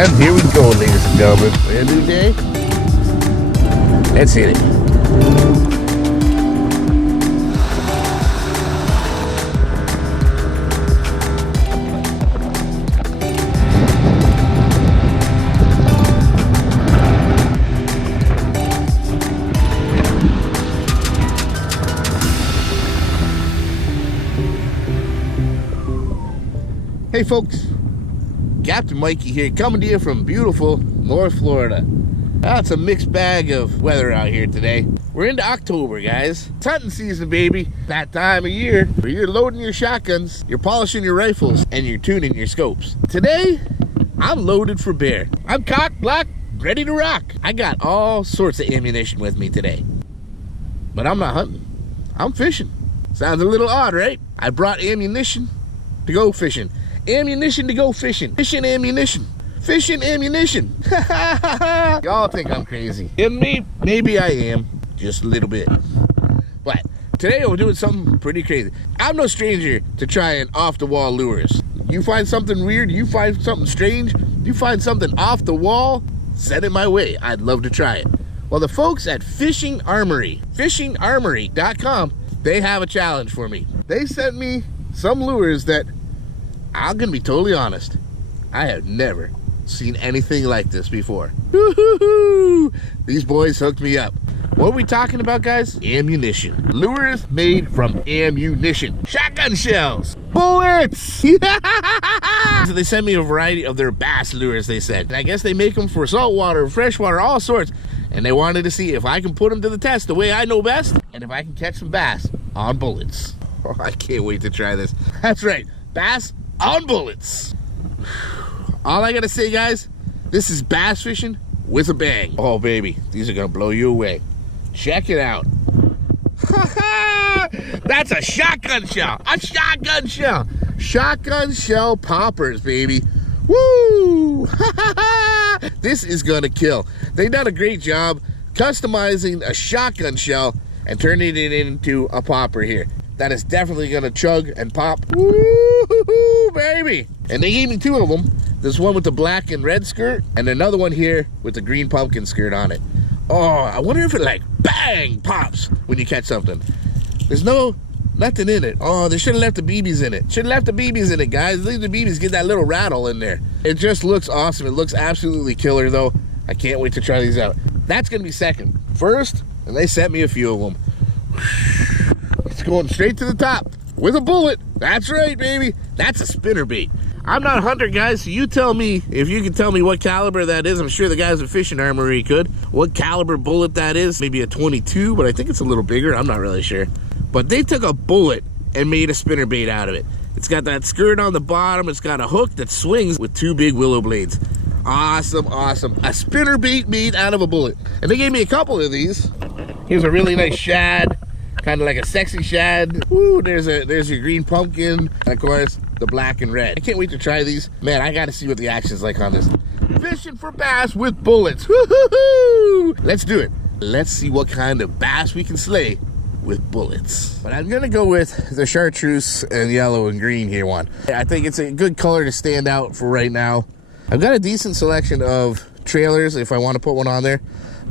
And here we go, ladies and gentlemen. A new day. Let's hit it. Hey folks, Captain Mikey here, coming to you from beautiful North Florida. It's a mixed bag of weather out here today. We're into October, guys. It's hunting season, baby. That time of year where you're loading your shotguns, you're polishing your rifles, and you're tuning your scopes. Today, I'm loaded for bear. I'm cocked, locked, ready to rock. I got all sorts of ammunition with me today. But I'm not hunting, I'm fishing. Sounds a little odd, right? I brought ammunition to go fishing. Ammunition to go fishing. Fishing ammunition. Fishing ammunition. Y'all think I'm crazy. And maybe I am. Just a little bit. But today we're doing something pretty crazy. I'm no stranger to trying off-the-wall lures. You find something weird, you find something strange, you find something off the wall, send it my way. I'd love to try it. Well, the folks at Fishing Armory, fishingarmory.com, they have a challenge for me. They sent me some lures that, I'm gonna be totally honest, I have never seen anything like this before. Woo-hoo-hoo! These boys hooked me up. What are we talking about, guys? Ammunition. Lures made from ammunition. Shotgun shells. Bullets! So they sent me a variety of their bass lures, they said. And I guess they make them for saltwater, freshwater, all sorts. And they wanted to see if I can put them to the test the way I know best, and if I can catch some bass on bullets. Oh, I can't wait to try this. That's right, bass on bullets. All I gotta say, guys, this is bass fishing with a bang. Oh baby, these are gonna blow you away. Check it out. That's a shotgun shell. A shotgun shell. Shotgun shell poppers, baby. Woo! This is gonna kill. They've done a great job customizing a shotgun shell and turning it into a popper here. That is definitely gonna chug and pop. Woo, baby! And they gave me two of them. This one with the black and red skirt, and another one here with the green pumpkin skirt on it. Oh, I wonder if it like bang pops when you catch something. There's nothing in it. Oh, they should have left the BBs in it. Should have left the BBs in it, guys. Leave the BBs, get that little rattle in there. It just looks awesome. It looks absolutely killer though. I can't wait to try these out. That's gonna be second. First, and they sent me a few of them. It's going straight to the top with a bullet. That's right, baby. That's a spinnerbait. I'm not a hunter, guys, so you tell me if you can tell me what caliber that is. I'm sure the guys at Fishing Armory could. What caliber bullet that is. Maybe a 22, but I think it's a little bigger. I'm not really sure. But they took a bullet and made a spinnerbait out of it. It's got that skirt on the bottom. It's got a hook that swings with two big willow blades. Awesome, awesome. A spinnerbait made out of a bullet. And they gave me a couple of these. Here's a really nice shad. Kind of like a sexy shad. Ooh, there's your green pumpkin, and of course the black and red. I can't wait to try these. Man, I gotta see what the action's like on this. Fishing for bass with bullets. Woo-hoo-hoo! Let's do it. Let's see what kind of bass we can slay with bullets. But I'm gonna go with the chartreuse and yellow and green here one. I think it's a good color to stand out for right now. I've got a decent selection of trailers if I want to put one on there.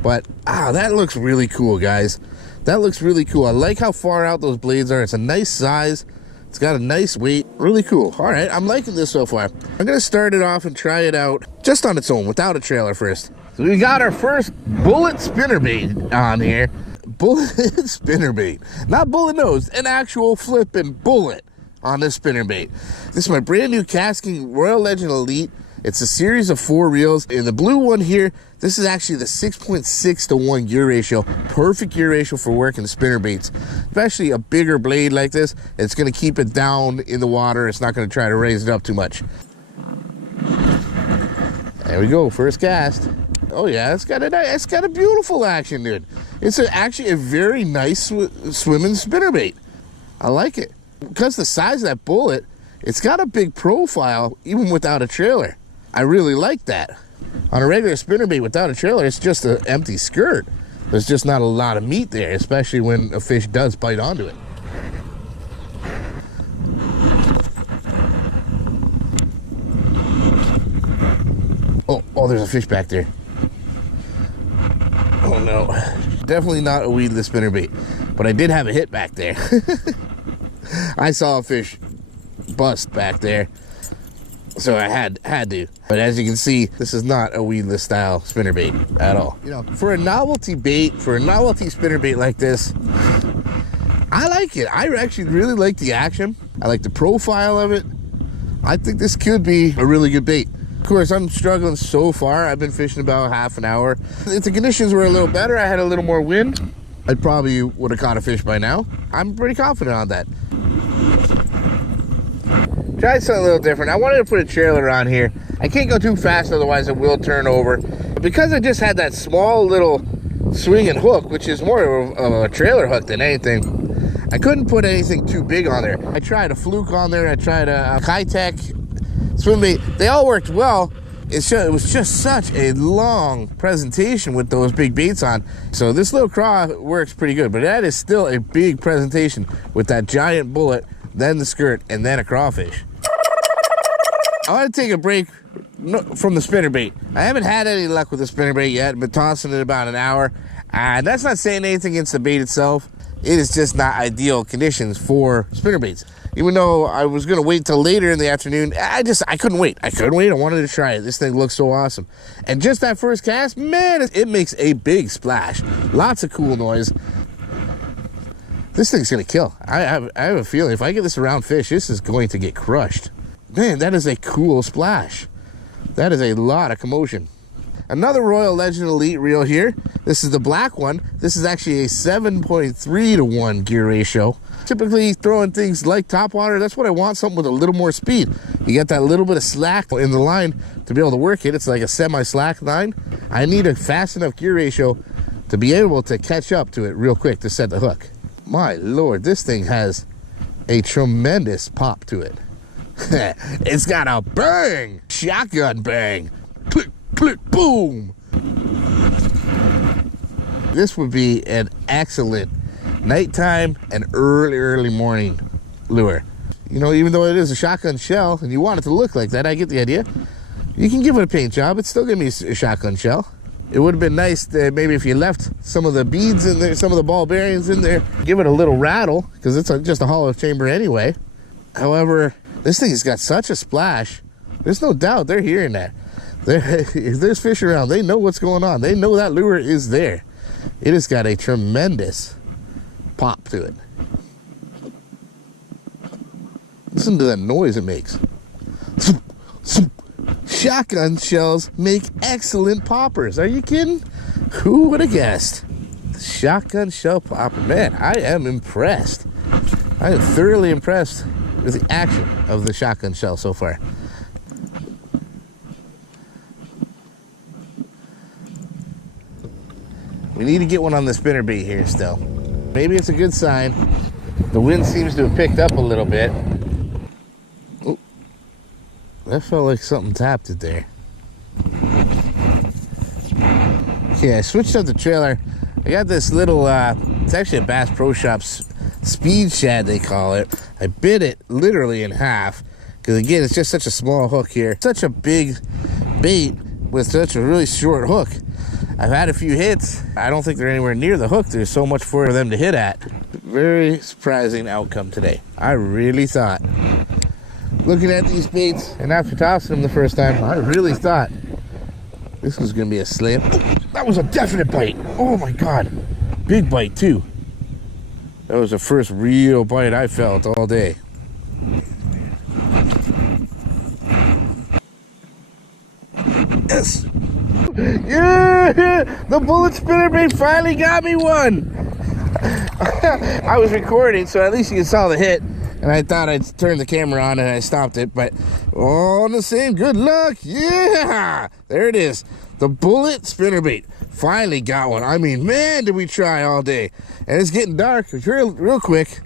But that looks really cool, guys. That looks really cool. I like how far out those blades are. It's a nice size. It's got a nice weight. Really cool. All right, I'm liking this so far. I'm gonna start it off and try it out just on its own without a trailer first. So we got our first bullet spinnerbait on here. Bullet spinnerbait. Not bullet nose, an actual flipping bullet on this spinnerbait. This is my brand new KastKing Royal Legend Elite. It's a series of 4 reels. In the blue one here, this is actually the 6.6 to 1 gear ratio. Perfect gear ratio for working spinnerbaits. Especially a bigger blade like this, it's gonna keep it down in the water. It's not gonna try to raise it up too much. There we go, first cast. Oh yeah, it's got a beautiful action, dude. It's actually a very nice swimming spinnerbait. I like it. Because the size of that bullet, it's got a big profile even without a trailer. I really like that. On a regular spinnerbait without a trailer, it's just an empty skirt. There's just not a lot of meat there, especially when a fish does bite onto it. Oh, Oh, there's a fish back there. Oh no. Definitely not a weedless spinnerbait, but I did have a hit back there. I saw a fish bust back there, so I had to. But as you can see, this is not a weedless style spinnerbait at all. You know, for a novelty bait, for a novelty spinnerbait like this, I like it. I actually really like the action. I like the profile of it. I think this could be a really good bait. Of course, I'm struggling so far. I've been fishing about half an hour. If the conditions were a little better, I had a little more wind, I probably would have caught a fish by now. I'm pretty confident on that. Tried something a little different. I wanted to put a trailer on here. I can't go too fast, otherwise it will turn over. But because I just had that small little swinging hook, which is more of a trailer hook than anything, I couldn't put anything too big on there. I tried a fluke on there. I tried a high-tech swim bait. They all worked well. It was just such a long presentation with those big baits on. So this little craw works pretty good, but that is still a big presentation with that giant bullet, then the skirt, and then a crawfish. I want to take a break from the spinnerbait. I haven't had any luck with the spinnerbait yet. I've been tossing it about an hour. And that's not saying anything against the bait itself. It is just not ideal conditions for spinnerbaits. Even though I was going to wait till later in the afternoon, I couldn't wait. I wanted to try it. This thing looks so awesome. And just that first cast, man, it makes a big splash. Lots of cool noise. This thing's going to kill. I have a feeling if I get this around fish, this is going to get crushed. Man, that is a cool splash. That is a lot of commotion. Another Royal Legend Elite reel here. This is the black one. This is actually a 7.3 to 1 gear ratio. Typically throwing things like topwater, that's what I want, something with a little more speed. You get that little bit of slack in the line to be able to work it. It's like a semi-slack line. I need a fast enough gear ratio to be able to catch up to it real quick to set the hook. My Lord, this thing has a tremendous pop to it. It's got a bang, shotgun bang, click, click, boom. This would be an excellent nighttime and early morning lure. You know, even though it is a shotgun shell and you want it to look like that, I get the idea. You can give it a paint job. It's still gonna be a shotgun shell. It would have been nice that maybe if you left some of the beads in there, some of the ball bearings in there, give it a little rattle, because it's just a hollow chamber anyway. However, this thing has got such a splash. There's no doubt they're hearing that. If there's fish around, they know what's going on. They know that lure is there. It has got a tremendous pop to it. Listen to that noise it makes. Shotgun shells make excellent poppers. Are you kidding? Who would have guessed? Shotgun shell popper. Man, I am impressed. I am thoroughly impressed with the action of the shotgun shell so far. We need to get one on the spinnerbait here still. Maybe it's a good sign. The wind seems to have picked up a little bit. Ooh, that felt like something tapped it there. Okay, I switched up the trailer. I got this little, it's actually a Bass Pro Shops speed shad, they call it. I bit it literally in half because, again, it's just such a small hook here. Such a big bait with such a really short hook. I've had a few hits. I don't think they're anywhere near the hook. There's so much for them to hit at. Very surprising outcome today. I really thought, looking at these baits and after tossing them the first time, I really thought this was going to be a slam. Oh, that was a definite bite. Oh my God. Big bite too. That was the first real bite I felt all day. Yes. Yeah! The bullet spinnerbait finally got me one. I was recording, so at least you saw the hit. And I thought I'd turn the camera on and I stopped it, but all the same, good luck. Yeah! There it is. The bullet spinnerbait. Finally got one. I mean, man, did we try all day. And it's getting dark real quick.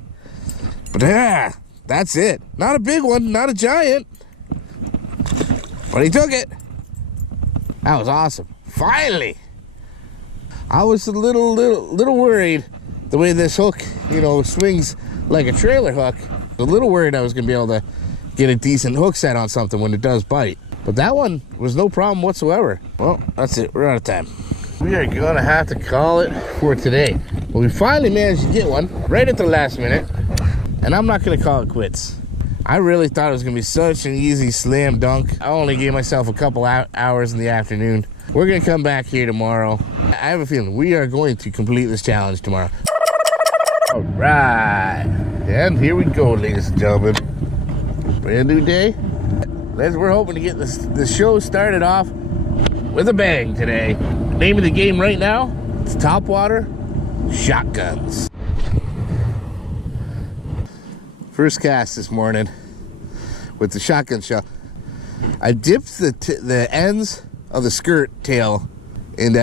But yeah, that's it. Not a big one, not a giant. But he took it. That was awesome. Finally. I was a little worried the way this hook, you know, swings like a trailer hook. A little worried I was going to be able to get a decent hook set on something when it does bite. But that one was no problem whatsoever. Well, that's it. We're out of time. We are gonna have to call it for today. But we finally managed to get one right at the last minute. And I'm not gonna call it quits. I really thought it was gonna be such an easy slam dunk. I only gave myself a couple hours in the afternoon. We're gonna come back here tomorrow. I have a feeling we are going to complete this challenge tomorrow. All right, and here we go, ladies and gentlemen. Brand new day. We're hoping to get the show started off with a bang today. The name of the game right now, it's topwater shotguns. First cast this morning with the shotgun shell. I dipped the ends of the skirt tail in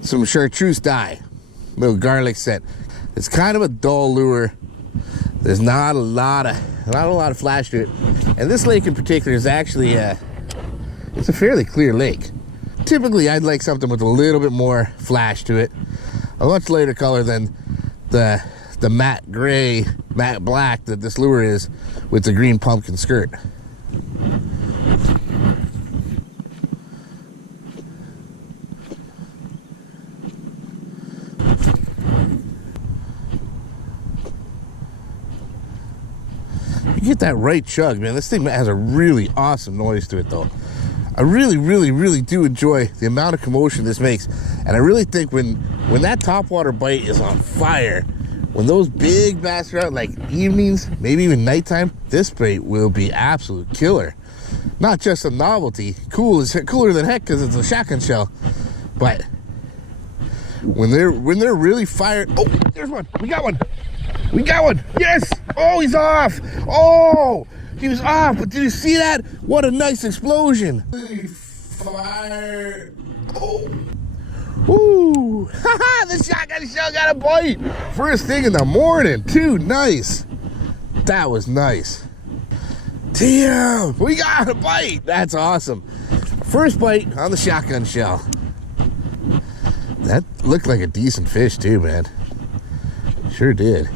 some chartreuse dye, little garlic scent. It's kind of a dull lure. There's not a lot of flash to it, and this lake in particular is actually it's a fairly clear lake. Typically, I'd like something with a little bit more flash to it, a much lighter color than the matte gray, matte black that this lure is with the green pumpkin skirt. You get that right chug, man. This thing has a really awesome noise to it, though. I really do enjoy the amount of commotion this makes, and I really think when that topwater bite is on fire, when those big bass are out, like evenings, maybe even nighttime, this bait will be absolute killer. Not just a novelty, cooler than heck because it's a shotgun shell, but when they're really fired. Oh, there's one. We got one. We got one. Yes. Oh, he's off. Oh, he was off. But did you see that? What a nice explosion. Fire. Oh. Ooh. Haha, the shotgun shell got a bite. First thing in the morning, too. Nice. That was nice. Damn. We got a bite. That's awesome. First bite on the shotgun shell. That looked like a decent fish, too, man. Sure did.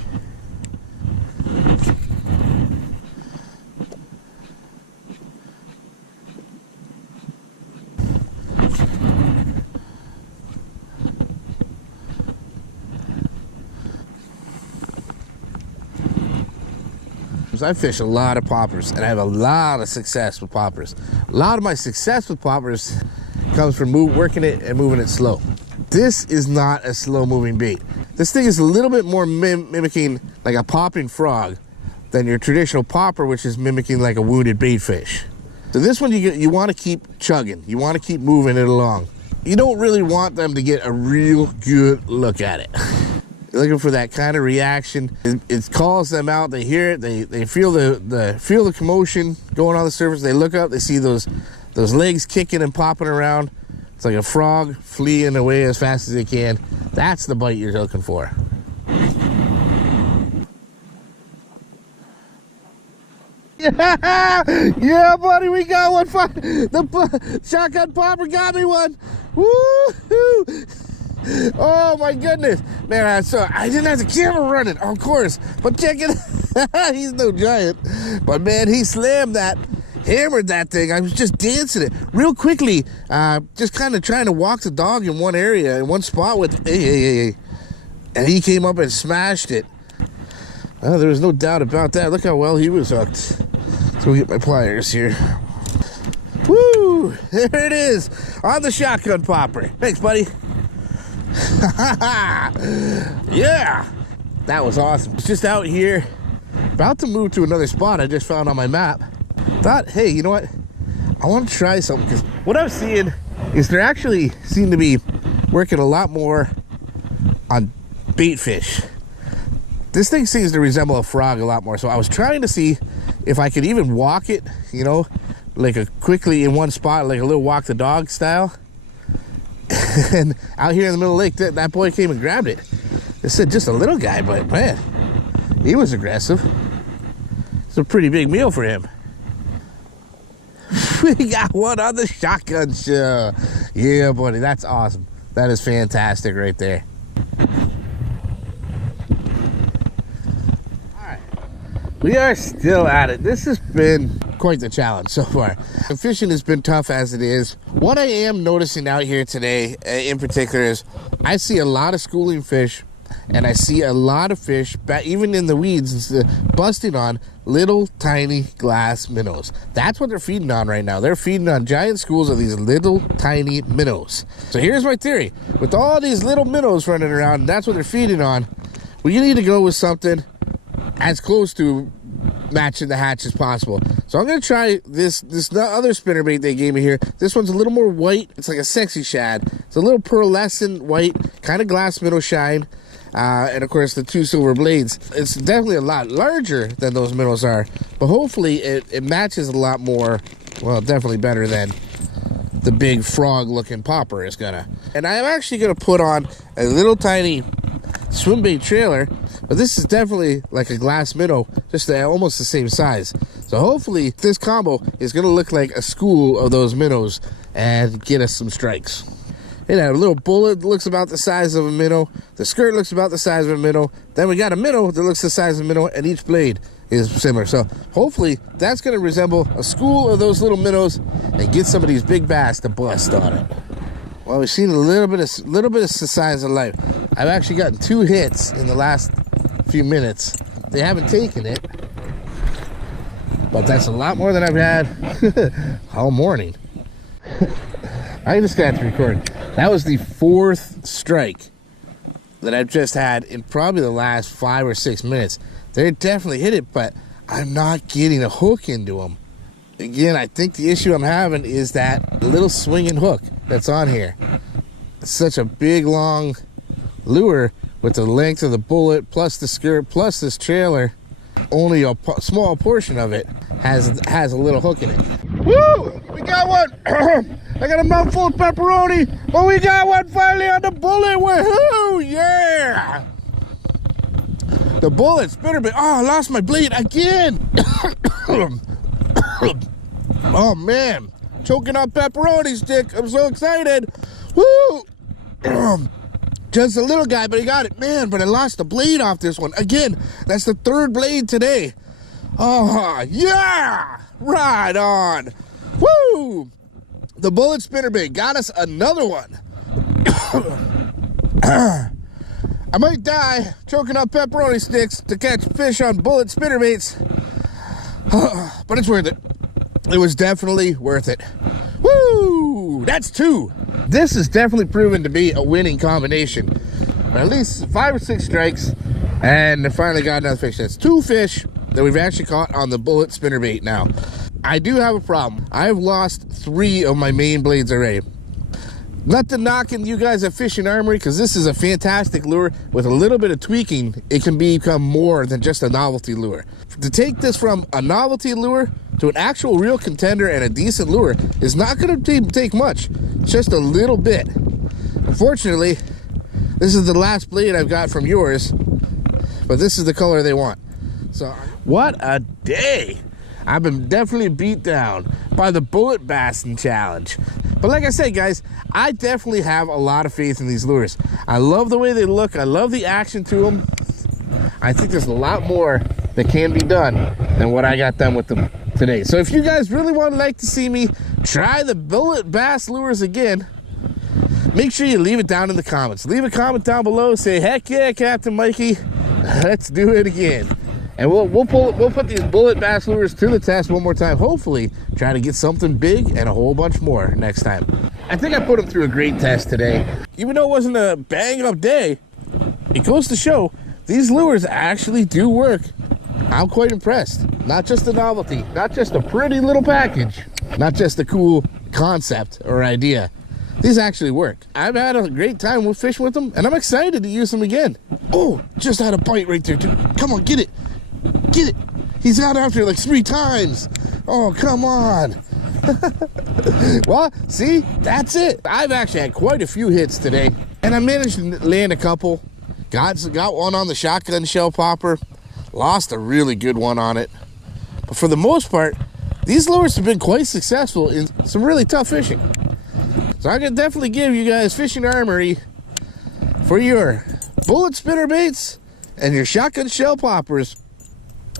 I fish a lot of poppers, and I have a lot of success with poppers. A lot of my success with poppers comes from working it and moving it slow. This is not a slow moving bait. This thing is a little bit more mimicking like a popping frog than your traditional popper, which is mimicking like a wounded bait fish. So this one you want to keep chugging. You want to keep moving it along. You don't really want them to get a real good look at it. You're looking for that kind of reaction. It calls them out. They hear it. They feel the commotion going on the surface. They look up. They see those legs kicking and popping around. It's like a frog fleeing away as fast as they can. That's the bite you're looking for. Yeah, buddy, we got one. The shotgun popper got me one. Woo-hoo! Oh my goodness, man! I didn't have the camera running, of course, but check it. He's no giant, but man, he slammed that, hammered that thing. I was just dancing it real quickly, just kind of trying to walk the dog in one area, in one spot with hey, and he came up and smashed it. Oh, there was no doubt about that. Look how well he was hooked. Let's go get my pliers here. Woo! There it is on the shotgun popper. Thanks, buddy. Yeah, that was awesome. It's just out here, about to move to another spot I just found on my map. Thought, hey, you know what? I want to try something, because what I'm seeing is they're actually seem to be working a lot more on bait fish. This thing seems to resemble a frog a lot more, so I was trying to see if I could even walk it, you know, like quickly in one spot, like a little walk the dog style. And out here in the middle of the lake, that boy came and grabbed it. It said just a little guy, but man, he was aggressive. It's a pretty big meal for him. We got one on the shotgun shell. Yeah, buddy, that's awesome. That is fantastic right there. All right, We are still at it. This has been quite the challenge so far. The fishing has been tough as it is. What I am noticing out here today in particular is I see a lot of schooling fish, and I see a lot of fish, even in the weeds, busting on little tiny glass minnows. That's what they're feeding on right now. They're feeding on giant schools of these little tiny minnows. So here's my theory. With all these little minnows running around, and that's what they're feeding on, we need to go with something as close to matching the hatch as possible. So I'm going to try this other spinnerbait they gave me here. This one's a little more white. It's like a sexy shad. It's a little pearlescent white, kind of glass minnow shine. And of course the 2 silver blades. It's definitely a lot larger than those minnows are, but hopefully it matches a lot more, well, definitely better than the big frog looking popper is gonna. And I'm actually gonna put on a little tiny swim bait trailer, but this is definitely like a glass minnow, just almost the same size. So hopefully this combo is gonna look like a school of those minnows and get us some strikes. You know, a little bullet looks about the size of a minnow. The skirt looks about the size of a minnow. Then we got a minnow that looks the size of a minnow, and each blade is similar. So hopefully that's going to resemble a school of those little minnows and get some of these big bass to bust on it. Well, we've seen a little bit of the size of life. I've actually gotten 2 hits in the last few minutes. They haven't taken it, but that's a lot more than I've had all morning. I just got to record. That was the 4th strike that I've just had in probably the last 5 or 6 minutes. They definitely hit it, but I'm not getting a hook into them. Again, I think the issue I'm having is that little swinging hook that's on here. It's such a big, long lure with the length of the bullet, plus the skirt, plus this trailer. Only a small portion of it has a little hook in it. Woo! We got one! I got a mouthful of pepperoni, but we got one finally on the bullet. Woohoo! Yeah! The bullet spinnerbait. Oh, I lost my blade again. Oh man, choking on pepperoni stick. I'm so excited. Woo! Just a little guy, but he got it. Man, but I lost the blade off this one again. That's the 3rd blade today. Oh yeah! Right on. Woo! The bullet spinnerbait got us another one. I might die choking on pepperoni sticks to catch fish on bullet spinnerbaits, but it's worth it. It was definitely worth it. Woo! That's 2. This is definitely proven to be a winning combination. At least 5 or 6 strikes, and I finally got another fish. That's 2 fish that we've actually caught on the bullet spinnerbait now. I do have a problem. I've lost 3 of my main blades already. Nothing knocking you guys at Fishing Armory, because this is a fantastic lure. With a little bit of tweaking, it can become more than just a novelty lure. To take this from a novelty lure to an actual real contender and a decent lure is not going to take much. Just a little bit. Unfortunately, this is the last blade I've got from yours, but this is the color they want. So, what a day! I've been definitely beat down by the Bullet Bassin challenge. But like I said, guys, I definitely have a lot of faith in these lures. I love the way they look. I love the action to them. I think there's a lot more that can be done than what I got done with them today. So if you guys really would like to see me try the Bullet Bass lures again, make sure you leave it down in the comments. Leave a comment down below. Say, heck yeah, Captain Mikey. Let's do it again. And we'll put these bullet bass lures to the test one more time. Hopefully, try to get something big and a whole bunch more next time. I think I put them through a great test today. Even though it wasn't a bang-up day, it goes to show these lures actually do work. I'm quite impressed. Not just a novelty, not just a pretty little package, not just a cool concept or idea. These actually work. I've had a great time with fishing with them, and I'm excited to use them again. Oh, just had a bite right there, too. Come on, get it. Get it. He's out after like 3 times. Oh, come on. Well, see, that's it. I've actually had quite a few hits today, and I managed to land a couple. Got one on the shotgun shell popper. Lost a really good one on it. But for the most part, these lures have been quite successful in some really tough fishing. So I can definitely give you guys Fishing Armory for your bullet spinner baits and your shotgun shell poppers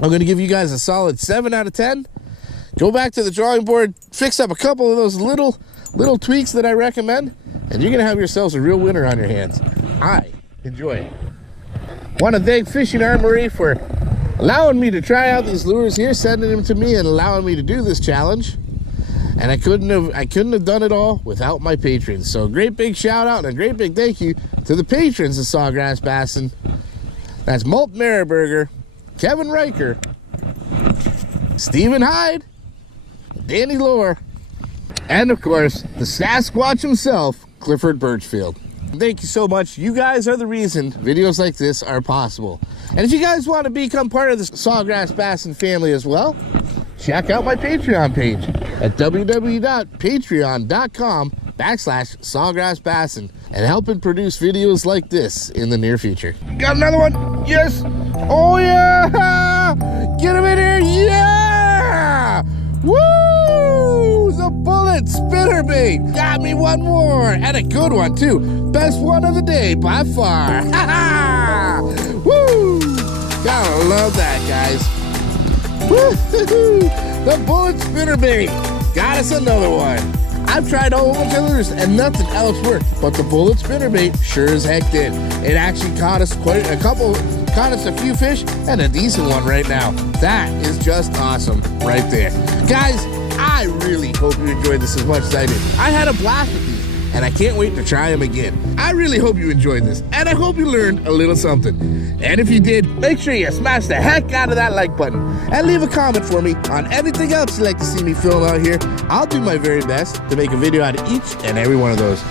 I'm going to give you guys a solid 7 out of 10. Go back to the drawing board, fix up a couple of those little tweaks that I recommend, and you're going to have yourselves a real winner on your hands. I enjoy it. Want to thank Fishing Armory for allowing me to try out these lures here, sending them to me and allowing me to do this challenge. And I couldn't have done it all without my patrons. So a great big shout out and a great big thank you to the patrons of SawGrassBassin. That's Molt Merriberger, Kevin Riker, Stephen Hyde, Danny Lohr, and of course, the Sasquatch himself, Clifford Birchfield. Thank you so much. You guys are the reason videos like this are possible. And if you guys want to become part of the SawGrassBassin family as well, check out my Patreon page at www.patreon.com/SawGrassBassin and helping produce videos like this in the near future. Got another one? Yes! Oh yeah! Get him in here! Yeah! Woo! The bullet spinnerbait! Got me one more! And a good one too! Best one of the day by far! Ha ha! Woo! Gotta love that, guys! Woo-hoo-hoo! The bullet spinnerbait got us another one. I've tried a whole bunch of lures and nothing else worked, but the bullet spinnerbait sure as heck did. It actually caught us a few fish and a decent one right now. That is just awesome right there. Guys, I really hope you enjoyed this as much as I did. I had a blast with these, and I can't wait to try them again. I really hope you enjoyed this, and I hope you learned a little something. And if you did, make sure you smash the heck out of that like button and leave a comment for me on anything else you'd like to see me film out here. I'll do my very best to make a video out of each and every one of those.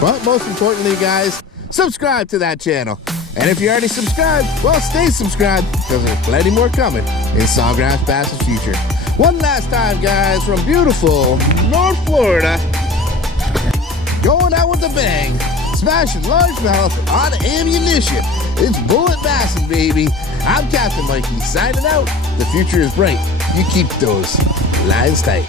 But most importantly, guys, subscribe to that channel. And if you already subscribed, well, stay subscribed, because there's plenty more coming in SawGrassBassin's future. One last time, guys, from beautiful North Florida, going out with a bang, smashing largemouth on ammunition. It's Bullet Bassin, baby. I'm Captain Mikey, signing out. The future is bright. You keep those lines tight.